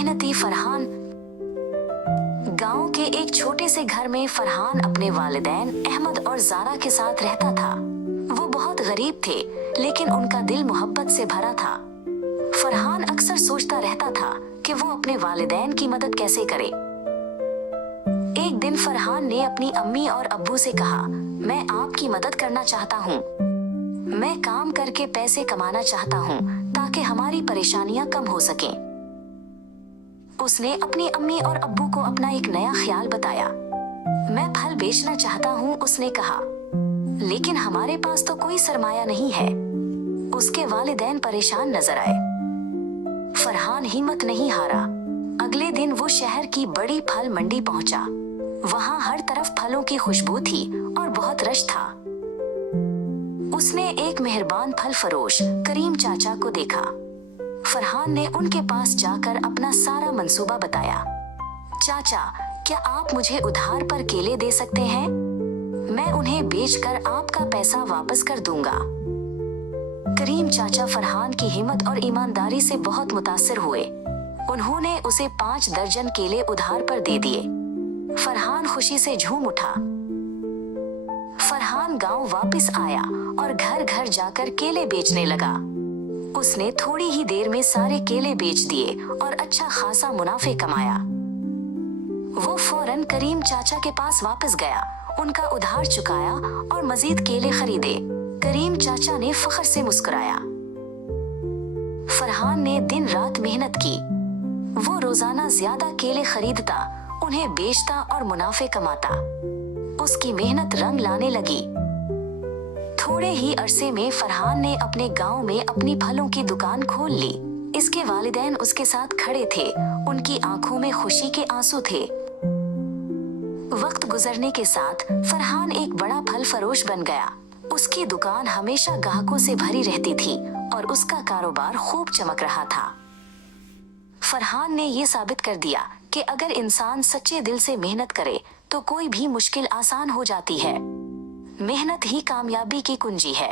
मेहनती फरहान। गांव के एक छोटे से घर में फरहान अपने वालिदैन अहमद और ज़ारा के साथ रहता था। वो बहुत गरीब थे, लेकिन उनका दिल मोहब्बत से भरा था। फरहान अक्सर सोचता रहता था कि वो अपने वालिदैन की मदद कैसे करे। एक दिन फरहान ने अपनी अम्मी और अब्बू से कहा, मैं आपकी मदद करना चाहता हूँ। मैं काम करके पैसे कमाना चाहता हूँ ताकि हमारी परेशानियां कम हो सकें। उसने अपनी अम्मी और अब्बू को अपना एक नया ख्याल बताया। मैं फल बेचना चाहता हूँ, उसने कहा, लेकिन हमारे पास तो कोई सरमाया नहीं है। उसके वालिदैन परेशान नजर आए। फरहान हिम्मत नहीं हारा। अगले दिन वो शहर की बड़ी फल मंडी पहुंचा। वहाँ हर तरफ फलों की खुशबू थी और बहुत रश था। उसने एक मेहरबान फल फरोश करीम चाचा को देखा। फरहान ने उनके पास जाकर अपना सारा मंसूबा बताया। चाचा, क्या आप मुझे उधार पर केले दे सकते हैं? मैं उन्हें बेचकर आपका पैसा वापस कर दूंगा। करीम चाचा फरहान की हिम्मत और ईमानदारी से बहुत मुतासिर हुए। उन्होंने उसे 5 दर्जन केले उधार पर दे दिए। फरहान खुशी से झूम उठा। फरहान गांव वापस आया और घर घर जाकर केले बेचने लगा। उसने थोड़ी ही देर में सारे केले बेच दिए और अच्छा खासा मुनाफे कमाया। वो फौरन करीम चाचा के पास वापस गया, उनका उधार चुकाया और मजीद केले खरीदे। करीम चाचा ने फख्र से मुस्कुराया। फरहान ने दिन रात मेहनत की। वो रोजाना ज्यादा केले खरीदता, उन्हें बेचता और मुनाफे कमाता। उसकी मेहनत रंग लाने लगी। थोड़े ही अरसे में फरहान ने अपने गांव में अपनी फलों की दुकान खोल ली। इसके वालिदैन उसके साथ खड़े थे, उनकी आंखों में खुशी के आंसू थे। वक्त गुजरने के साथ फरहान एक बड़ा फल फरोश बन गया। उसकी दुकान हमेशा ग्राहकों से भरी रहती थी और उसका कारोबार खूब चमक रहा था। फरहान ने ये साबित कर दिया कि अगर इंसान सच्चे दिल से मेहनत करे तो कोई भी मुश्किल आसान हो जाती है। मेहनत ही कामयाबी की कुंजी है।